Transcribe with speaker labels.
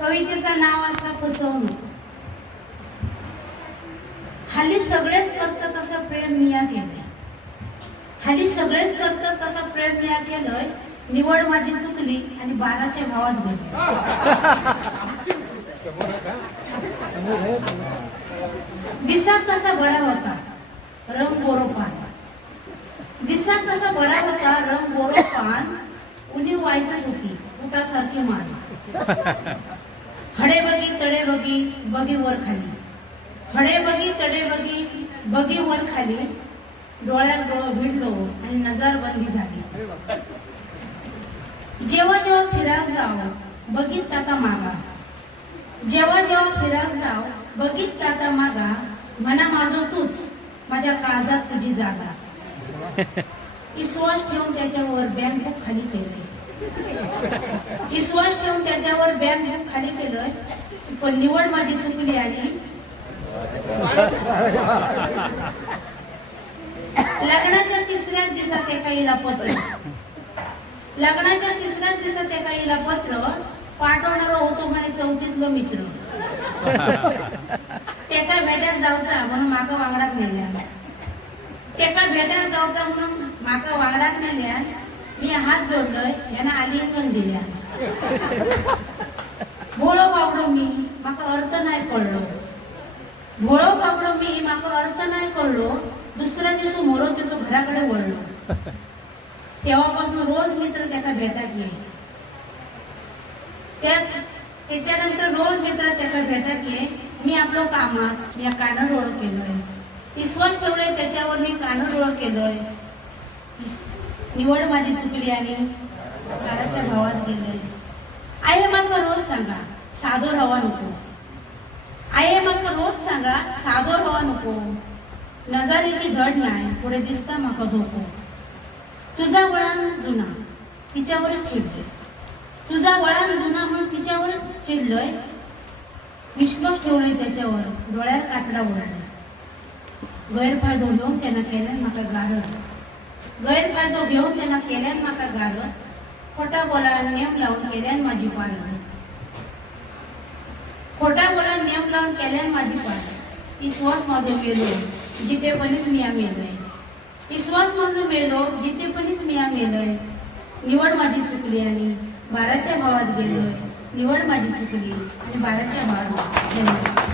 Speaker 1: कवितेचं नाव असा फसवणूक. हल्ली सगळेच करतात तसं प्रेम मिया केलंय. हल्ली सगळेच करतात तसं प्रेम मिया केलंय. निवड माझी चुकली आणि बाराच्या भावात गेली दिसा तसा बरा होता रंग गोरोपान दिसा तसा बरा होता रंग गोरोपान उन्ही व्हायचंच होती उठासारखी मान खडे बगी तडे बगी बगी वर खाली. खडे बगी तडे बगी बगी वर खाली. डोळ्यात डोळ भिडलो आणि नजर बंदी झाली. जेव्हा जेव्हा फिराक जाव बगीत ताता मागा. जेव्हा जेव्हा फिराक जाव बगीत ताता मागा. म्हणा माझं तूच माझ्या काळजात तुझी जागा. विश्वास ठेवून त्याच्यावर बँक खाली केले विश्वास ठेवून त्याच्यावर बॅग घेऊन खाली केलंय पण निवड माझी चुकली आणि लग्नाच्या तिसऱ्याच दिवसात एका हिला पत्र. लग्नाच्या तिसऱ्याच दिवसात एका हिला पत्र पाठवणार होतो म्हणे चौथीतलो मित्र. एका भेट्यात जाऊचा म्हणून माका वांगडात नेल्या. एका भेट्यात जाऊचा म्हणून माका वांगडात नेल्या. मी हात जोडलोय यांना आलिंगन दिल्या. भोळो बावडो मी माका अर्थ नाही कळलो भोळो बावडो मी माका अर्थ नाही कळलो दुसऱ्या दिवशी मोरो तिथं घराकडे वळलो. तेव्हापासून रोज मित्र त्याका भेटाक ये त्या- त्याच्यानंतर रोज मित्र त्याका भेटाक ये मी आपलं कामात मी कानडोळ केलोय. विश्वास ठेवलंय त्याच्यावर मी कानडोळ केलोय. निवड माझी चुकली आणि काळाच्या भावात गेलोय आई माका रोज सांगा साधो रवा नको. आई माका रोज सांगा साधो रवा नको. नजारेची धड नाही पुढे दिसता माका धोको. तुझा वळण जुना तिच्यावरच चिडलोय तुझा वळण जुना म्हणून तिच्यावरच चिडलोय? विश्वास ठेवलाय त्याच्यावर डोळ्यात कातडा उडाला. गैरफायदो घेऊन त्यानं केल्यान म्हाका गारळ गैरफायदो घेऊन तेन्ना केल्यान म्हाका गारत. खोटा बोला नेम लावून केल्यान माझी पारत खोटा बोला नेम लावून केल्यान माझी पारत विश्वास माझो मेलो जितेपणीच मिया मेलोय. विश्वास माझो मेलो जितेपणीच मिया मेलोय. निवड माझी चुकली आणि बाराच्या भावात गेलोय. निवड माझी चुकली आणि बाराच्या भावात गेलोय.